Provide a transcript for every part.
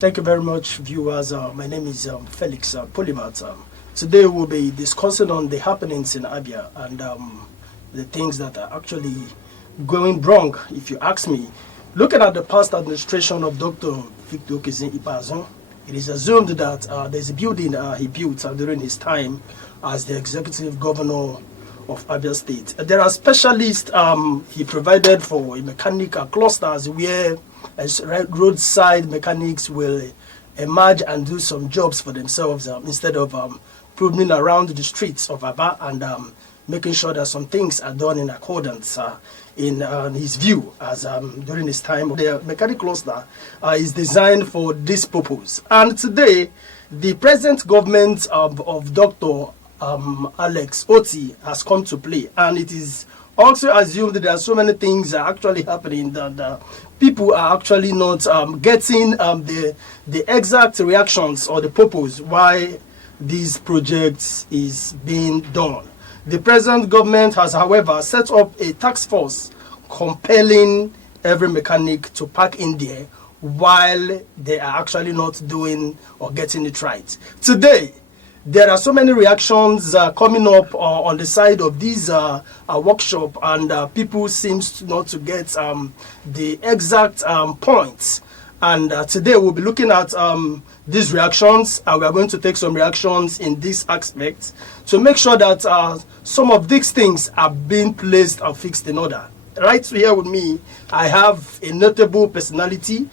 Thank you very much, viewers. My name is Felix Polymat. Today we'll be discussing on the happenings in Abia and the things that are actually going wrong, if you ask me. Looking at the past administration of Dr. Victor Okezie Ikpeazu, it is assumed that there's a building he built during his time as the executive governor of Abia State. There are specialists he provided for a mechanical clusters where roadside mechanics will emerge and do some jobs for themselves instead of proving around the streets of Aba and making sure that some things are done in accordance in his view as during his time. The mechanic cluster is designed for this purpose. And today, the present government of Dr. Alex Otti has come to play, and it is also assumed that there are so many things are actually happening that people are actually not getting the exact reactions or the purpose why these projects is being done. The present government has, however, set up a task force compelling every mechanic to park in there while they are actually not doing or getting it right. Today, there are so many reactions coming up on the side of this workshop, and people seems not to get the exact points. And today we'll be looking at these reactions, and we are going to take some reactions in this aspect to make sure that some of these things are being placed and fixed in order. Right here with me, I have a notable personality,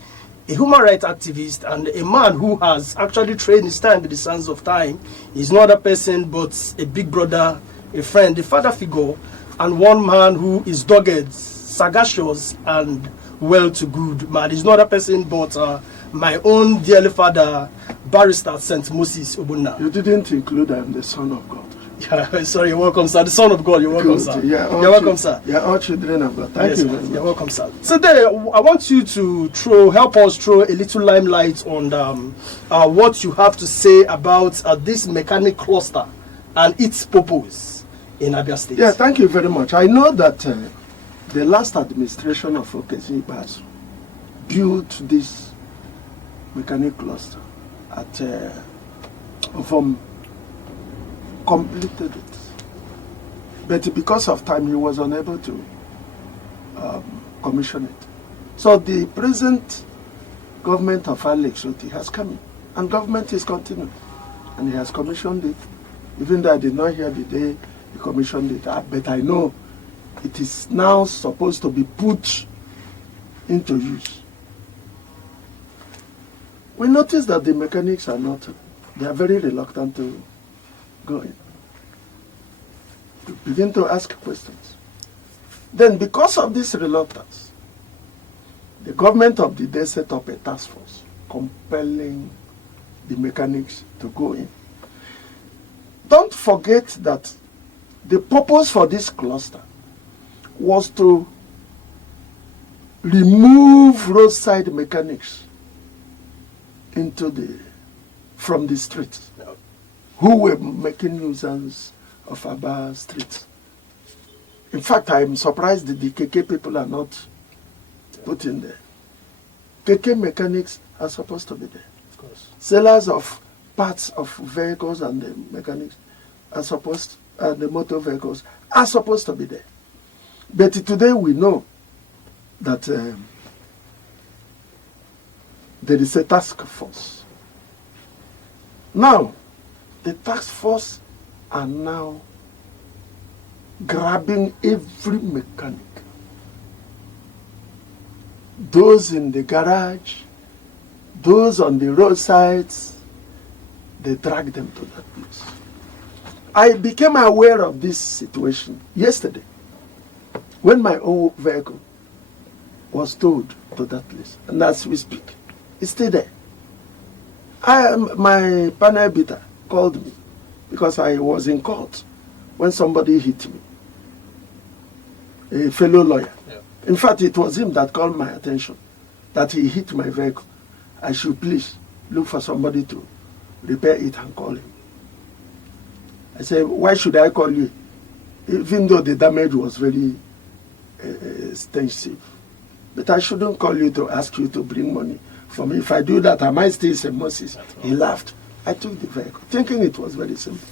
a human rights activist, and a man who has actually trained his time with the sands of time. He's not a person, but a big brother, a friend, a father figure, and one man who is dogged, sagacious, and well-to-good man. He's not a person, but my own dearly father, Barrister St. Moses Obunna. You didn't include I am the son of God. Yeah, sorry, you're welcome, sir. The son of God, you're welcome, sir. Yeah, you're welcome, sir. Yeah, all children of God. Thank you very much. You're welcome, sir. Today, I want you to help us throw a little limelight on what you have to say about this mechanic cluster and its purpose in Abia State. Yeah, thank you very much. I know that the last administration of Okezie Ikpeazu built this mechanic cluster at Ovum, completed it, but because of time he was unable to commission it. So the present government of Alex Otti has come in, and government is continuing, and he has commissioned it, even though I did not hear the day he commissioned it, but I know it is now supposed to be put into use. We notice that the mechanics are not, they are very reluctant to go in. You begin to ask questions. Then, because of this reluctance, the government of the day set up a task force compelling the mechanics to go in. Don't forget that the purpose for this cluster was to remove roadside mechanics from the streets, who were making nuisance of Aba Street. In fact, I am surprised that the KK people are not put in there. KK mechanics are supposed to be there. Of course. Sellers of parts of vehicles and the mechanics are supposed, the motor vehicles are supposed to be there. But today we know that there is a task force. Now, the task force are now grabbing every mechanic. Those in the garage, those on the roadsides, they drag them to that place. I became aware of this situation yesterday when my own vehicle was towed to that place. And as we speak, it's still there. My panel beater called me because I was in court when somebody hit me, a fellow lawyer. Yeah. In fact, it was him that called my attention that he hit my vehicle. I should please look for somebody to repair it and call him. I said, why should I call you? Even though the damage was very extensive. But I shouldn't call you to ask you to bring money for me. If I do that, I might still say Moses. He laughed. I took the vehicle, thinking it was very simple.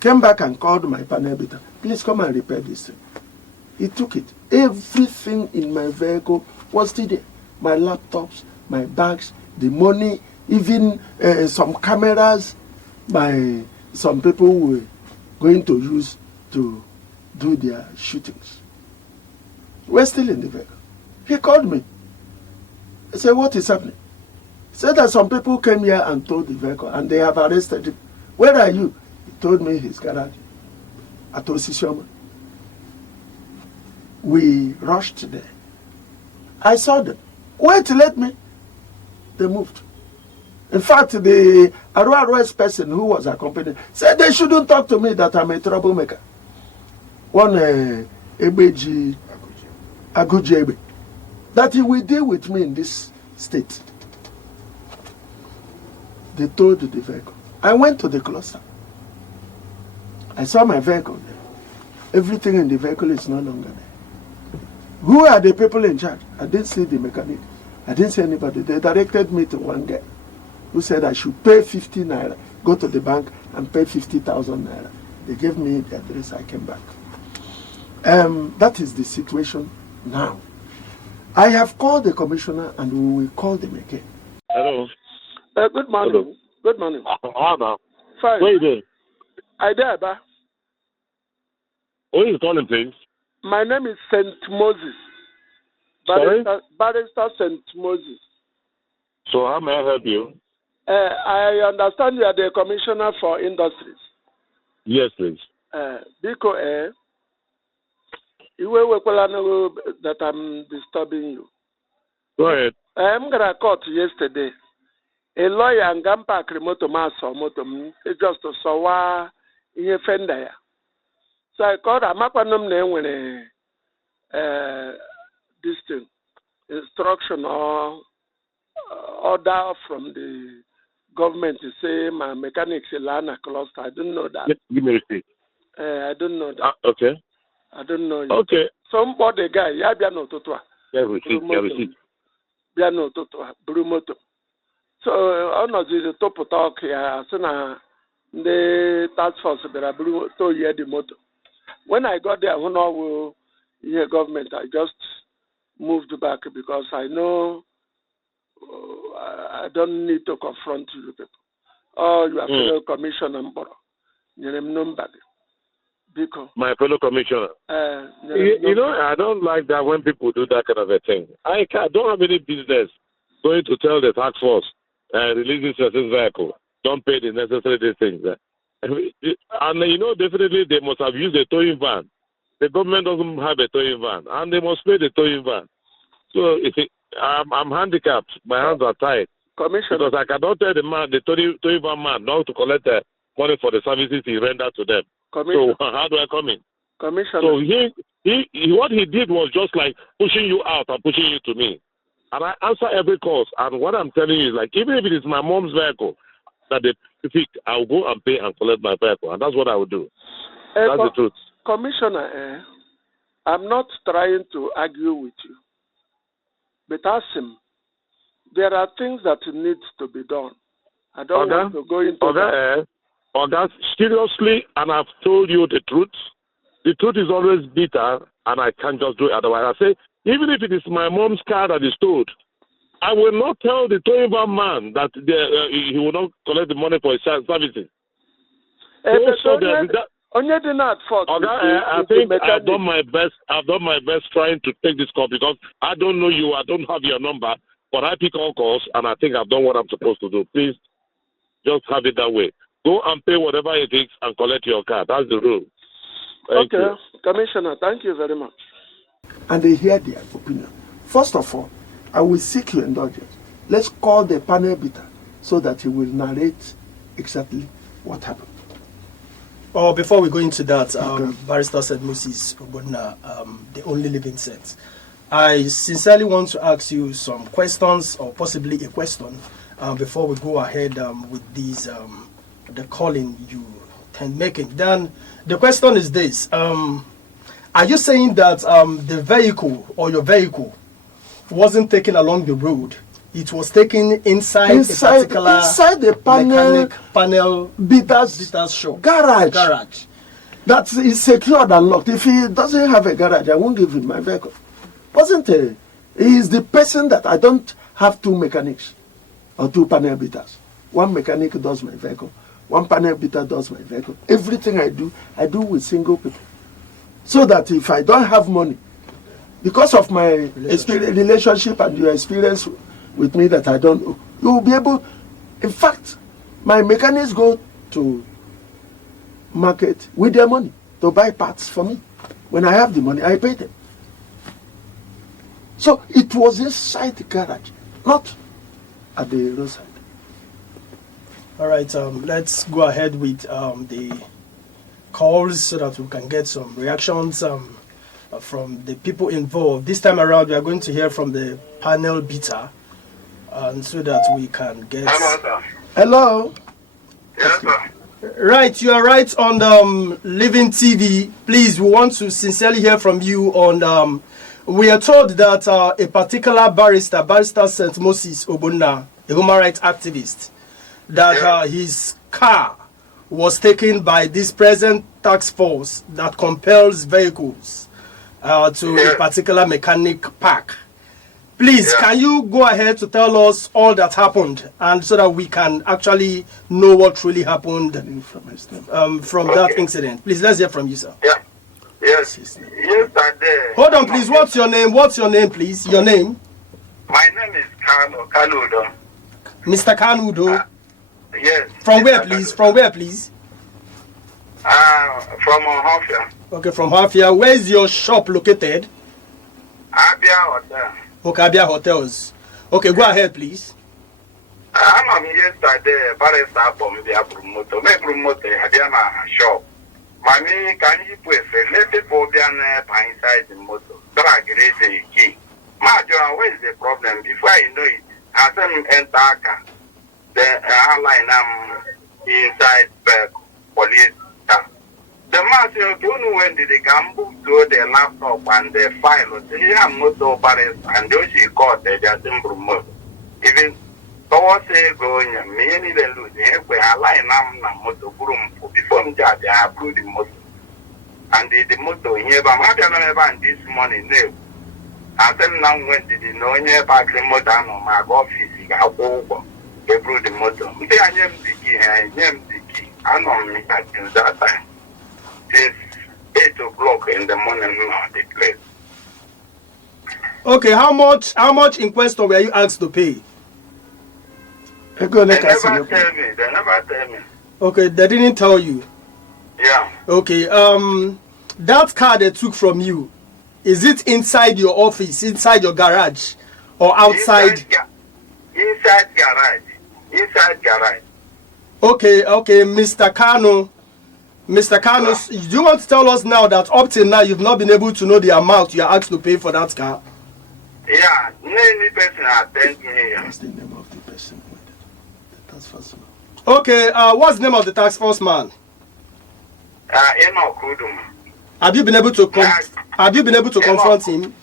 Came back and called my panel beater. Please come and repair this thing. He took it. Everything in my vehicle was still there. My laptops, my bags, the money, even some cameras some people were going to use to do their shootings. We're still in the vehicle. He called me. I said, what is happening? He said that some people came here and towed the vehicle and they have arrested him. Where are you? He told me his garage at Osisioma. We rushed there. I saw them. Wait, let me. They moved. In fact, the Arua person who was accompanying said they shouldn't talk to me that I'm a troublemaker. One Aguji Ebe, that he will deal with me in this state. They towed the vehicle. I went to the cluster. I saw my vehicle there. Everything in the vehicle is no longer there. Who are the people in charge? I didn't see the mechanic. I didn't see anybody. They directed me to one guy who said I should pay 50 naira, go to the bank and pay 50,000 naira. They gave me the address. I came back. That is the situation now. I have called the commissioner and we will call them again. Hello. Good morning. Hello. Good morning. Now. Fine. Where you doing? I there, ba. Who is calling, please? My name is St. Moses. Sorry? Barrister St. Moses. So how may I help you? I understand you are the commissioner for industries. Yes, please. Because that I'm disturbing you. Go ahead. I'm gonna court yesterday. A lawyer and Gampa Krimoto Maso Motom just to saw in fender. So I called a mapanum name when this thing instruction or order from the government to say my mechanics Lana cluster. I don't know that. Give me a receipt. I don't know that. Okay. I don't know. Okay. Somebody guy, ya biano totwa. Yeah, receipt. Yeah, receipt. Biano totwa. Brumoto. So on the top of talk here, so now the task force that to hear the motor. When I got there, when I will hear government, I just moved back because I know I don't need to confront you people. Oh, you are fellow commissioner, my fellow commissioner. You know, I don't like that when people do that kind of a thing. I don't have any business going to tell the task force releasing certain vehicle. Don't pay the necessary things. And you know, definitely they must have used a towing van. The government doesn't have a towing van, and they must pay the towing van. So I'm handicapped. My hands are tied. Commissioner. Because I cannot tell the man, the towing van man, not to collect the money for the services he rendered to them. So how do I come in? Commissioner. So what he did was just like pushing you out and pushing you to me. And I answer every call. And what I'm telling you is like, even if it is my mom's vehicle that they pick, I'll go and pay and collect my vehicle. And that's what I will do. That's the truth. Commissioner, I'm not trying to argue with you. But ask him, there are things that need to be done. I don't want to go into that. Seriously, and I've told you the truth. The truth is always bitter, and I can't just do it otherwise. I say, even if it is my mom's car that is towed, I will not tell the towing van man that he will not collect the money for his services. I think I've done my best. I've done my best trying to take this call because I don't know you. I don't have your number, but I pick all calls, and I think I've done what I'm supposed to do. Please, just have it that way. Go and pay whatever it takes and collect your car. That's the rule. Thank you. Commissioner, thank you very much. And they hear their opinion. First of all, I will seek your indulgence. Let's call the panel beater so that he will narrate exactly what happened. Oh, before we go into that, Barrister St. Moses Ogbonna, the only living saint, I sincerely want to ask you some questions or possibly a question before we go ahead with these the calling you tend making. Then the question is this: are you saying that the vehicle or your vehicle wasn't taken along the road It was taken inside a particular inside the panel beater's shop. Garage. That is secured and locked. If he doesn't have a garage, I won't give him my vehicle. Wasn't he? He is the person that I don't have two mechanics or two panel beaters. One mechanic does my vehicle. One panel beater does my vehicle. Everything I do with single people. So that if I don't have money, because of my relationship and your experience with me that I don't know, you will be able. In fact, my mechanics go to market with their money to buy parts for me. When I have the money, I pay them. So it was inside the garage, not at the roadside. All right, let's go ahead with the calls so that we can get some reactions from the people involved. This time around, we are going to hear from the panel beater, and so that we can get. Hello. Yes, sir. Right, you are right on Living TV. Please, we want to sincerely hear from you on. We are told that a particular barrister St. Moses Obunna, a human rights activist, that his car was taken by this present task force that compels vehicles to a particular mechanic park. Please, can you go ahead to tell us all that happened, and so that we can actually know what really happened from that incident? Please, let's hear from you, sir. Yeah. Yes. Yesterday. Hold on, please. What's your name? What's your name, please? Your name? My name is Kanudo. Mr. Kanudo. Yes. From where, please? From where, please? From Hofia. Okay, from Hofia. Where is your shop located? Abia Hotel. Okay, Abia Hotels. Okay, go ahead, please. I'm yesterday, barrister from the promoter. My promoter had a shop. Mommy, can you put a little phobia inside the motor? Drag the key. Major, where is the problem? Before I know it, I send enter car. The airline inside the police car. The master don't know when did they come to the laptop and the file. They have motor barrister and those she got the just promote. Even though say going, many they lose. If we align motor room before me, they approve the motor. And the motor here, but I don't know this morning. No. I tell now when did you know here back the motor on my office? I go approve the motor. They are named the key. I named the key. I know me at that time. It's 8 o'clock in the morning now. The place. Okay, how much in question were you asked to pay? They never tell me. They never tell me. Okay, they didn't tell you. Yeah. Okay, that car they took from you, is it inside your office, inside your garage, or outside? Inside garage. Inside garage. Okay, Mr. Kano, do you want to tell us now that up till now you've not been able to know the amount you are asked to pay for that car? Yeah, any person attend me. What's the name of the person? The task force man. Okay, what's the name of the task force man? Enoch Kudum. Have you been able to confront him?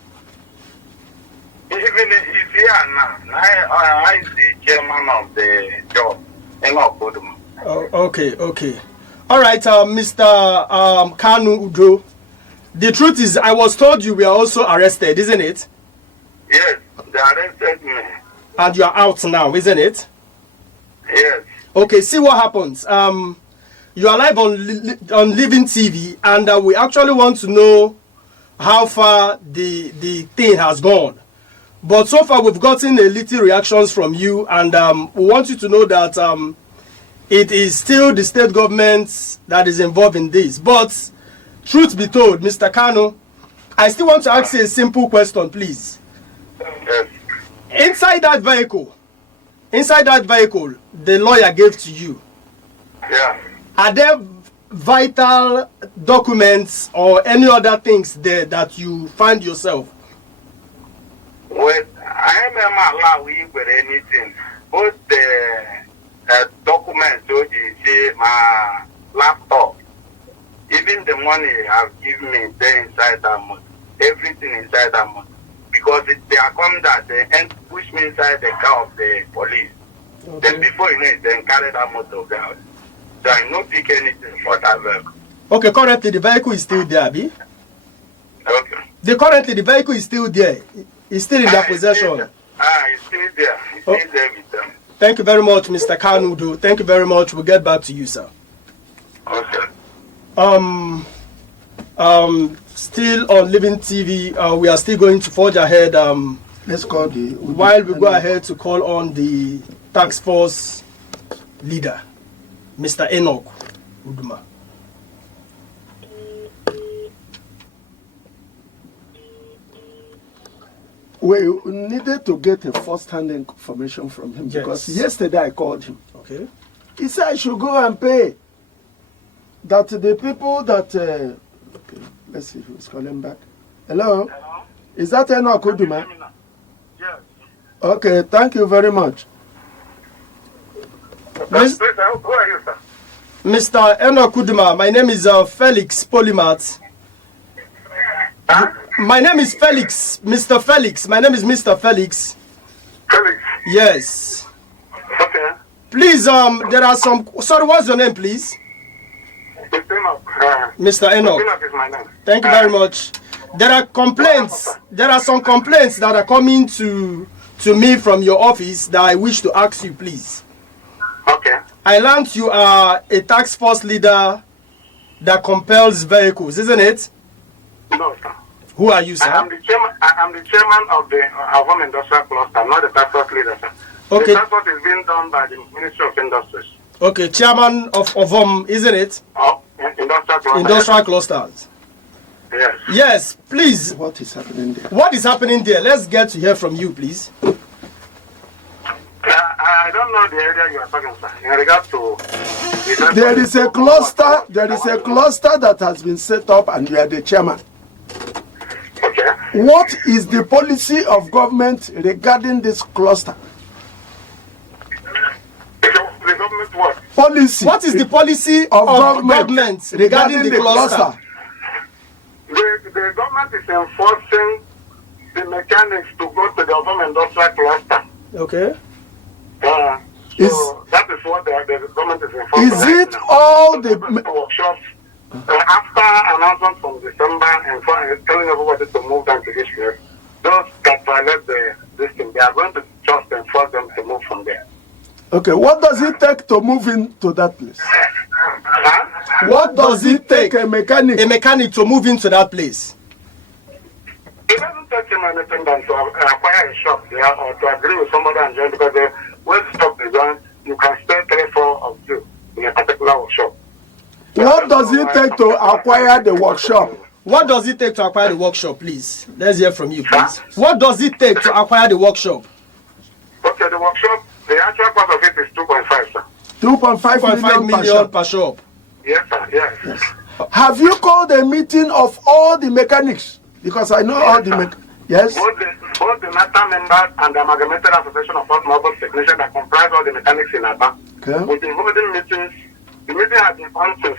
Even if he are now, I is the chairman of the job. Enoch Kudum. Okay. All right, Mr. Kanu Udo. The truth is, I was told you were also arrested, isn't it? Yes, they arrested me. And you are out now, isn't it? Yes. Okay, see what happens. You are live on Living TV, and we actually want to know how far the thing has gone. But so far, we've gotten a little reactions from you, and we want you to know that it is still the state government that is involved in this. But truth be told, Mr. Kano, I still want to ask you a simple question, please. Yes. Inside that vehicle, the lawyer gave to you. Yeah. Are there vital documents or any other things there that you find yourself? Well, I am allowed with anything. Both the documents, so you see my laptop, even the money you have given me there inside that money, everything inside that money. because they are come that they push me inside the car of the police. Okay. Then before you know it, then carry that motor down. So I no pick anything for that vehicle. Okay, currently the vehicle is still there, Abi? Okay. Currently the vehicle is still there. It's still in their possession. It's still there. It's still there with them. Thank you very much, Mr. Kanudo. Thank you very much. We'll get back to you, sir. Okay. Still on Living TV, we are still going to forge ahead. Let's call the... While we go ahead to call on the task force leader, Mr. Enoch Uduma. We needed to get a first-hand information from him because yesterday I called him. Okay. He said I should go and pay. That the people that... okay, let's see who's calling back. Hello? Hello? Is that Enoch Uduma? Yes. Okay, thank you very much. Who are you, sir? Mr. Enoch Uduma, my name is Felix Polymath. Huh? My name is Felix, Mr. Felix. My name is Mr. Felix. Felix. Yes. Okay. Please, there are some... Sorry, what's your name, please? It's Enoch. Mr. Enoch. Enoch is my name. Thank you very much. There are complaints. There are some complaints that are coming to me from your office that I wish to ask you, please. Okay. I learned you are a task force leader that compels vehicles, isn't it? No, sir. Who are you, sir? I am the chairman of the Home Industrial Cluster, not the task force leader, sir. Okay. The task force is being done by the Ministry of Industries. Okay, chairman of isn't it? Oh, Industrial Cluster. Industrial clusters. Yes. Yes, please. What is happening there? What is happening there? Let's get to hear from you, please. I don't know the area you are talking, sir. In regard to... There is a cluster. There is a cluster that has been set up, and you are the chairman. Okay. What is the policy of government regarding this cluster? The government what? Policy. What is the policy of government regarding the cluster? The government is enforcing the mechanics to go to the Home Industrial Cluster. Okay. So that is what the government is enforcing. Is it all the workshops after announcement from December and telling everybody to move down to this place? Those that violate this thing, they are going to just enforce them to move from there. Okay, what does it take to move into that place? What does it take a mechanic to move into that place? It doesn't take him anything than to acquire a shop there or to agree with somebody and join, because when the shop is done, you can stay 3-4 of you in a particular workshop. What does it take to acquire the workshop? What does it take to acquire the workshop, please? Let's hear from you, please. What does it take to acquire the workshop? Okay, the workshop, the actual cost of it is 2.5, sir. 2.5 million per shop. Yes, sir. Yes. Have you called a meeting of all the mechanics? Because I know all the mechanics. Yes? Both the NATA members and the Amalgamated Association of Automobile Technicians that comprise all the mechanics in Aba. Okay. We've been holding meetings. The meeting has been on since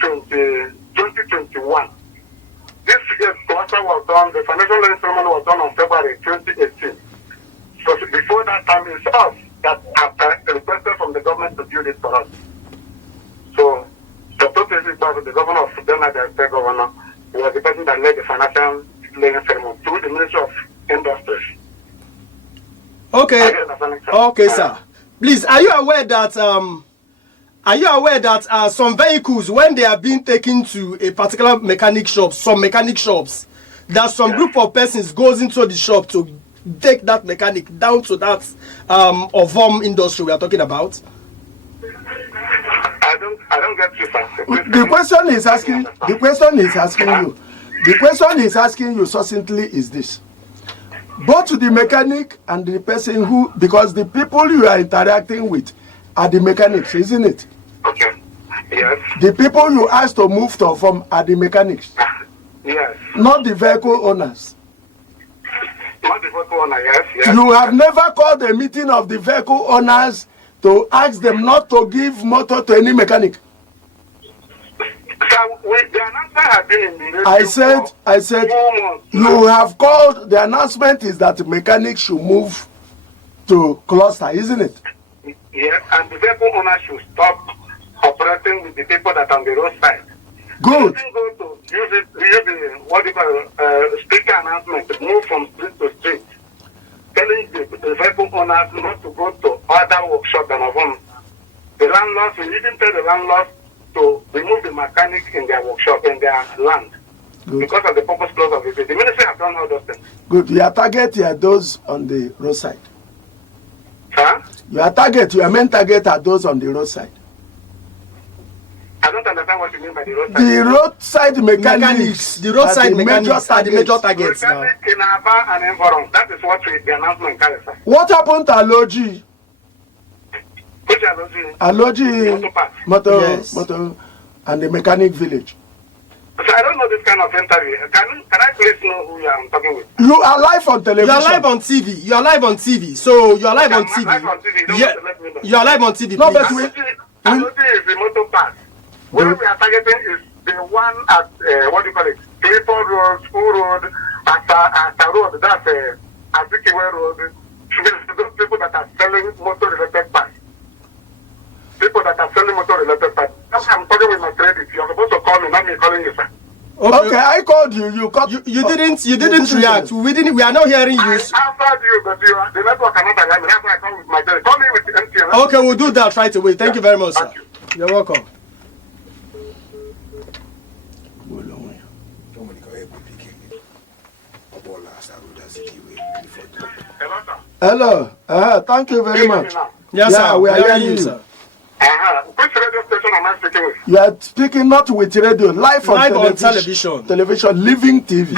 2021. This cluster was done, the financial instrument was done on February 2018. So before that time, it's us that have requested from the government to do this for us. So, the governor of Sudan, the state governor, was the person that led the financial laying ceremony through the Ministry of Industries. Okay. Okay, sir. Please, are you aware that some vehicles, when they are being taken to a particular mechanic shop, some mechanic shops, that some group of persons goes into the shop to take that mechanic down to that industry we are talking about? I don't get you, sir. The question is asking you succinctly is this. Both the mechanic and the person who, because the people you are interacting with are the mechanics, isn't it? Okay. Yes. The people you asked to move from are the mechanics. Yes. Not the vehicle owners. Not the vehicle owner, yes. You have never called a meeting of the vehicle owners to ask them not to give motor to any mechanic. Sir, The announcement has been in the radio. I said, you have called, the announcement is that mechanics should move to cluster, isn't it? Yes, and the vehicle owner should stop operating with the people that are on the roadside. Good. You go to use the what you call speaker announcement to move from street to street, telling the vehicle owners not to go to other workshops than of them. The landlords will even tell the landlords to remove the mechanic in their workshop, in their land. Good. Because of the purpose clause of it. The ministry have done all those things. Good. Your target are those on the roadside. Huh? Your main target are those on the roadside. I don't understand what you mean by the roadside. The roadside mechanics. The roadside mechanics are the major targets now. In Aba and environment, that is what the announcement carries. What happened to Aloji? Which Aloji? Aloji Motor and the mechanic village. So I don't know this kind of interview. Can I please know who I'm talking with? You are live on television. You are live on TV. You are live on TV. So you are live on TV. Live on TV. Don't let me know. You are live on TV. No, but Aloji is the motor pass. What we are targeting is the one at what do you call it? Clifford Road, School Road, Asa Road. That's Azikiwe Road. Those people that are selling motor-related parts. People that are selling motor-related parts. I'm talking with my credit. You're supposed to call me, not me calling you, sir. Okay, I called you. You didn't react. We are not hearing you. I answered you, but the network cannot allow me. That's why I call with my credit. Call me with the MTN. Okay, we'll do that right away. Thank you very much, sir. You're welcome. Hello. Thank you very much. Yes, sir. We are hearing you, sir. Which radio station am I speaking with? You are speaking not with radio, live on television. Television, living TV.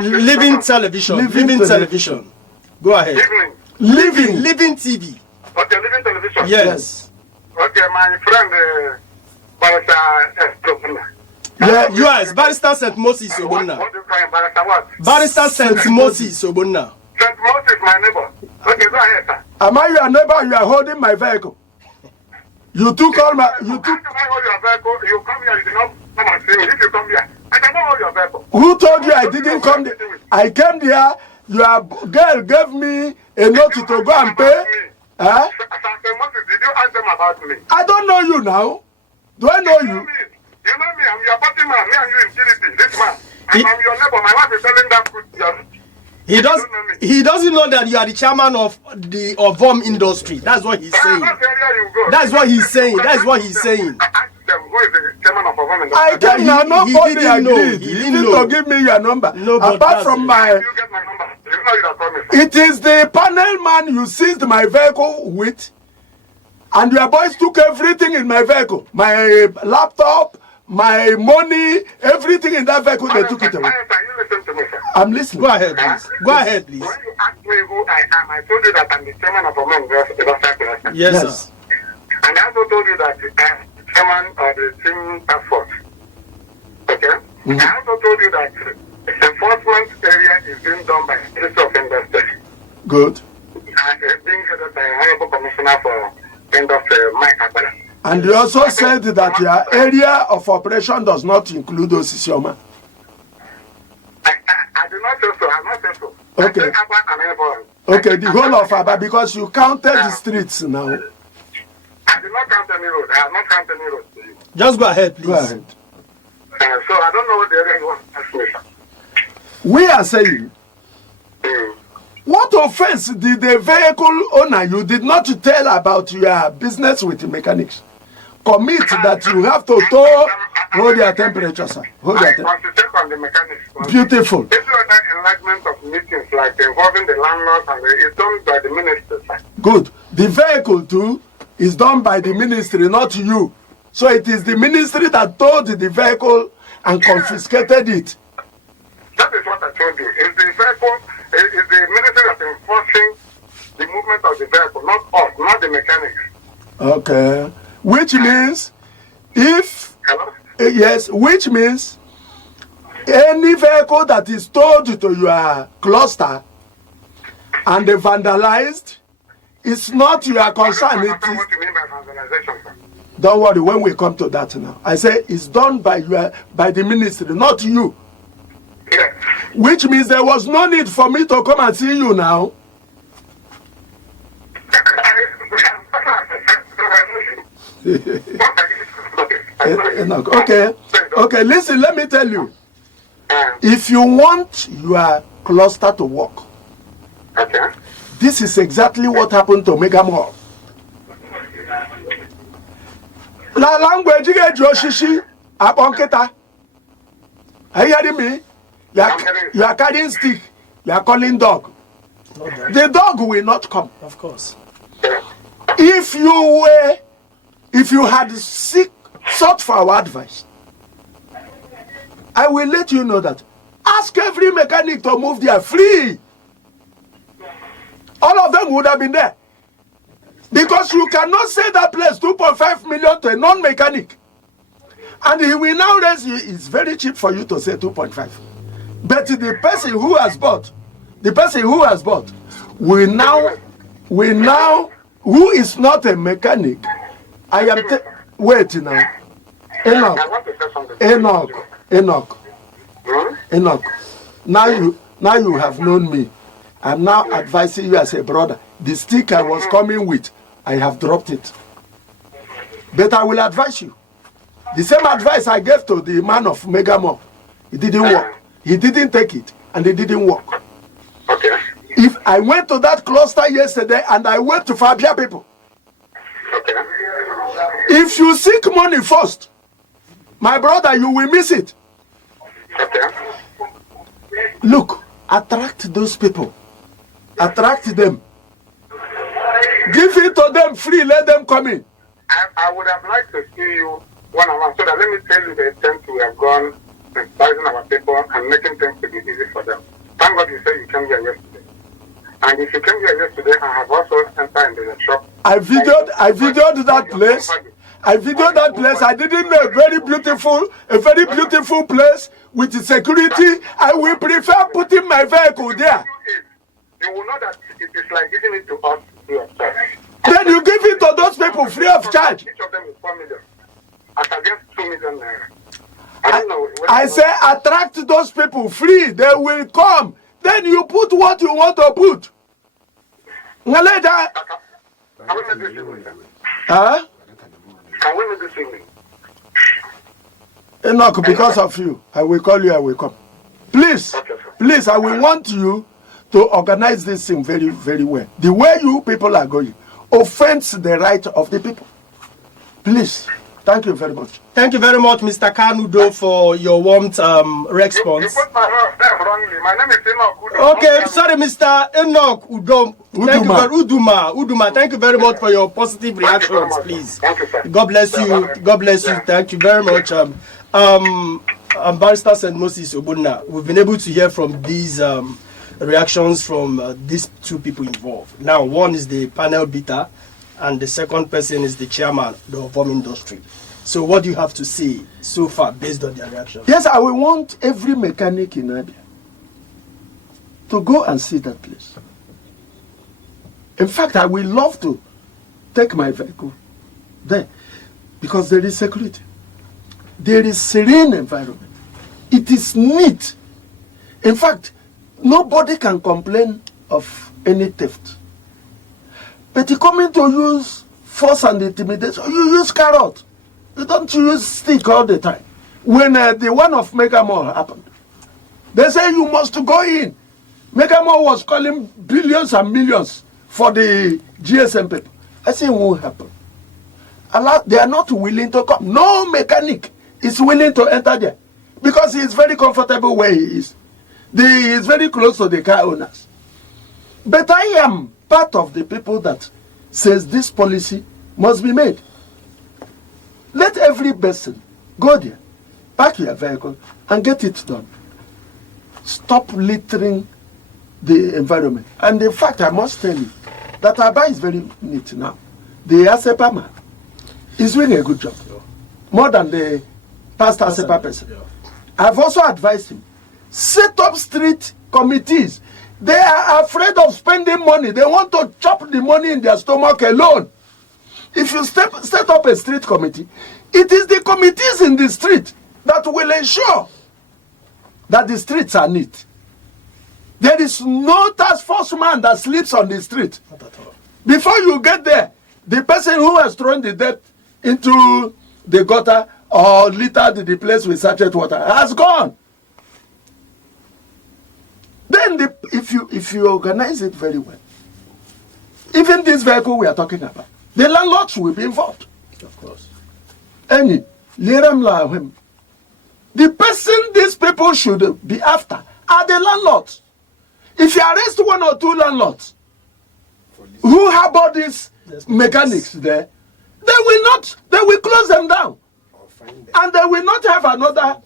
Living television. Go ahead. Living TV. Okay, living television. Yes. Okay, my friend, Yes, Barrister St. Moses Obonna. What do you call him? Barrister what? Barrister St. Moses Obonna. St. Moses, my neighbor. Okay, go ahead, sir. Am I your neighbor? You are holding my vehicle. You took all my. How can I hold your vehicle? You come here, you did not come and see me. If you come here, I cannot hold your vehicle. Who told you I didn't come there? I came there. Your girl gave me a note to go and pay. Huh? St. Moses, did you ask them about me? I don't know you now. Do I know you? You know me. I'm your party man. Me and you in Kiriti. This man. I'm your neighbor. My wife is selling that food. He doesn't know that you are the chairman of VOM industry. That's what he's saying. That's what he's saying. That's what he's saying. I came here, nobody agreed. He didn't give me your number. Apart from my... It is the panel man you seized my vehicle with, and your boys took everything in my vehicle. My laptop, my money, everything in that vehicle, they took it away. I'm listening. Go ahead, please. Go ahead, please. When you asked me who I am, I told you that I'm the chairman of VOM. Yes, sir. And I also told you that I'm the chairman of the team task force. Okay? Mm-hmm. I also told you that the enforcement area is being done by the Ministry of Industry. Good. And being headed by Honorable Commissioner for Industry, Mike Akbala. And you also said that your area of operation does not include Osisioma. I did not say so. I did not say so. Okay. Okay, the whole of Aba, because you counted the streets now. I did not count any road. I have not counted any road to you. Just go ahead, please. Go ahead. So I don't know what the area you want to ask me. We are saying, what offense did the vehicle owner you did not tell about your business with the mechanics commit that you have to hold your temperature, sir? Hold your concentrate on the mechanics. Beautiful. Every other enlargement of meetings, like involving the landlords, and it's done by the minister, sir. Good. The vehicle too is done by the ministry, not you. So it is the ministry that towed the vehicle and confiscated it. That is what I told you. It's the vehicle, it's the ministry that's enforcing the movement of the vehicle, not us, not the mechanics. Okay. Which means if... Hello? Yes, which means any vehicle that is towed to your cluster and vandalized, it's not your concern. What do you mean by vandalization, sir? Don't worry, when we come to that now. I say it's done by the ministry, not you. Yes. Which means there was no need for me to come and see you now. Okay, listen, let me tell you. If you want your cluster to work, Okay. this is exactly what happened to Mega Mall. La language get Joshishi Aponketa. Are you hearing me? You are carrying stick. You are calling dog. The dog will not come. Of course. If you had sought for our advice, I will let you know that. Ask every mechanic to move there free. All of them would have been there. Because you cannot say that place 2.5 million to a non-mechanic. And he will now raise you. It's very cheap for you to say 2.5. But the person who has bought will now, who is not a mechanic, I am, wait now. Enoch. Now you have known me. I'm now advising you as a brother. The stick I was coming with, I have dropped it. But I will advise you. The same advice I gave to the man of Megamo. It didn't work. He didn't take it, and it didn't work. Okay. If I went to that cluster yesterday and I went to Fabia people, Okay. if you seek money first, my brother, you will miss it. Okay. Look, attract those people. Attract them. Give it to them free, let them come in. I would have liked to see you one-on-one, so that let me tell you the extent we have gone sensitizing our people and making things to be easy for them. Thank God you said you came here yesterday. And if you came here yesterday, I have also entered in the shop. I videoed that place. I didn't know a very beautiful place with the security. I will prefer putting my vehicle there. You will know that it is like giving it to us free of charge. Then you give it to those people free of charge. Each of them is 4 million. As against 2 million naira. I don't know. I say attract those people free. They will come. Then you put what you want to put. Ngaleja. Can we make this evening? Huh? Can we make this evening? Enoch, because of you, I will call you, I will come. Please, I will want you to organize this thing very, very well. The way you people are going offends the right of the people. Please, thank you very much. Thank you very much, Mr. Kanudo, for your warm response. You put my name wrongly. My name is Enoch Udoma. Okay, sorry, Mr. Enoch Udoma. Thank you very much for your positive reactions, please. Thank you, sir. God bless you. God bless you. Thank you very much. Barrister St. Moses Obunna, we've been able to hear from these reactions from these two people involved. Now, one is the panel beater, and the second person is the chairman of the VOM industry. So what do you have to say so far based on their reaction? Yes, I will want every mechanic in Abia to go and see that place. In fact, I will love to take my vehicle there because there is security. There is serene environment. It is neat. In fact, nobody can complain of any theft. But you come in to use force and intimidation, you use carrot. You don't use stick all the time. When the one of Megamore happened, they say you must go in. Megamore was calling billions and millions for the GSM people. I say it won't happen. They are not willing to come. No mechanic is willing to enter there because he is very comfortable where he is. He is very close to the car owners. But I am part of the people that says this policy must be made. Let every person go there, park your vehicle, and get it done. Stop littering the environment. And in fact, I must tell you that Aba is very neat now. The Asepa man is doing a good job. More than the past Asepa person. I've also advised him, set up street committees. They are afraid of spending money. They want to chop the money in their stomach alone. if you set up a street committee, it is the committees in the street that will ensure that the streets are neat. There is no task force man that sleeps on the street. Not at all. Before you get there, the person who has thrown the dirt into the gutter or littered the place with sachet water has gone. Then if you organize it very well, even this vehicle we are talking about, the landlords will be involved. Of course. The person these people should be after are the landlords. If you arrest 1 or 2 landlords who have all these mechanics there, they will close them down. And they will not have another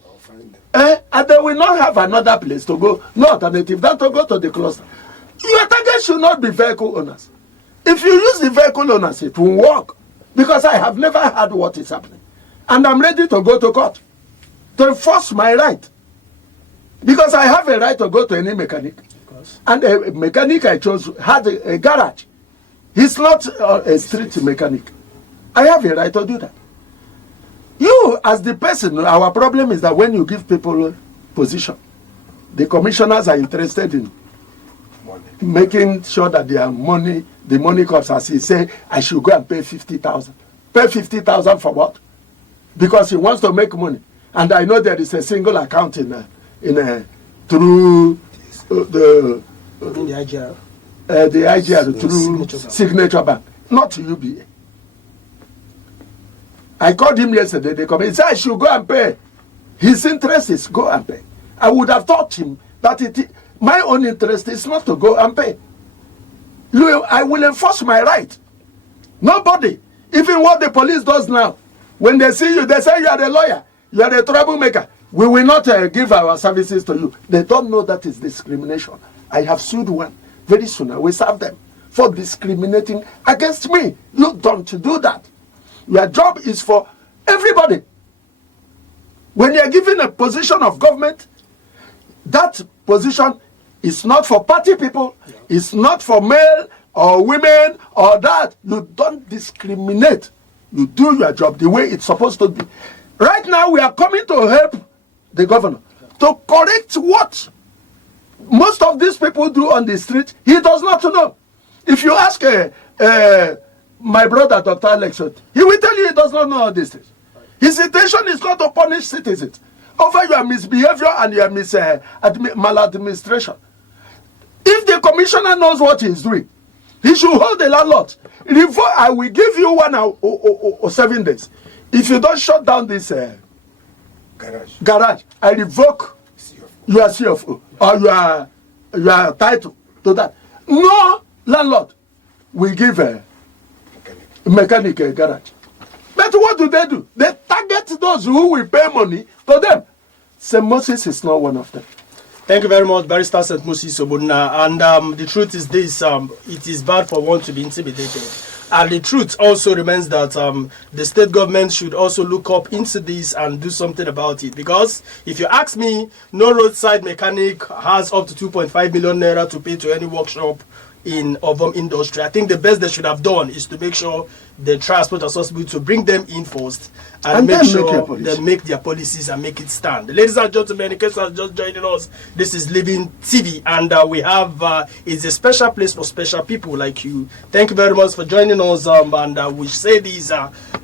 and they will not have another place to go, no alternative than to go to the cluster. Your target should not be vehicle owners. If you use the vehicle owners, it will work. Because I have never heard what is happening. And I'm ready to go to court to enforce my right. Because I have a right to go to any mechanic. And a mechanic I chose had a garage. He's not a street mechanic. I have a right to do that. You, as the person, our problem is that when you give people position, the commissioners are interested in making sure that their money, the money comes as he say, I should go and pay 50,000. Pay 50,000 for what? Because he wants to make money. And I know there is a single account through the IGR. The IGR through Signature Bank, not UBA. I called him yesterday. They come. He said I should go and pay. His interest is go and pay. I would have taught him that my own interest is not to go and pay. I will enforce my right. Nobody, even what the police does now, when they see you, they say you are a lawyer, you are a troublemaker. We will not give our services to you. They don't know that is discrimination. I have sued one. Very soon I will serve them for discriminating against me. You don't do that. Your job is for everybody. When you are given a position of government, that position is not for party people, it's not for male or women or that. You don't discriminate. You do your job the way it's supposed to be. Right now we are coming to help the governor to correct what most of these people do on the street. He does not know. If you ask my brother, Dr. Alex, he will tell you he does not know all these things. His intention is not to punish citizens over your misbehavior and your maladministration. If the commissioner knows what he is doing, he should hold the landlord. I will give you 1 or 7 days. If you don't shut down this garage, I revoke your CFO or your title to that. No landlord will give a mechanic a garage. But what do? They target those who will pay money to them. St. Moses is not one of them. Thank you very much, Barrister St. Moses Obunna. And the truth is this, it is bad for one to be intimidated. And the truth also remains that the state government should also look up into this and do something about it. Because if you ask me, no roadside mechanic has up to 2.5 million naira to pay to any workshop in Ovom industry. I think the best they should have done is to make sure the transport authority to bring them in first and make sure they make their policies and make it stand. Ladies and gentlemen, in case you are just joining us, this is Living TV, and we have it's a special place for special people like you. Thank you very much for joining us, and we say this,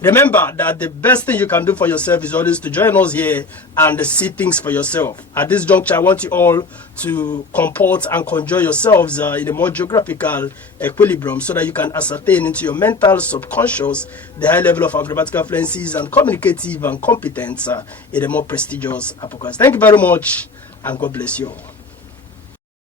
remember that the best thing you can do for yourself is always to join us here and see things for yourself. At this juncture, I want you all to comport and conjure yourselves in a more geographical equilibrium so that you can ascertain into your mental subconscious the high level of grammatical fluencies and communicative and competence in a more prestigious apocalypse. Thank you very much, and God bless you all.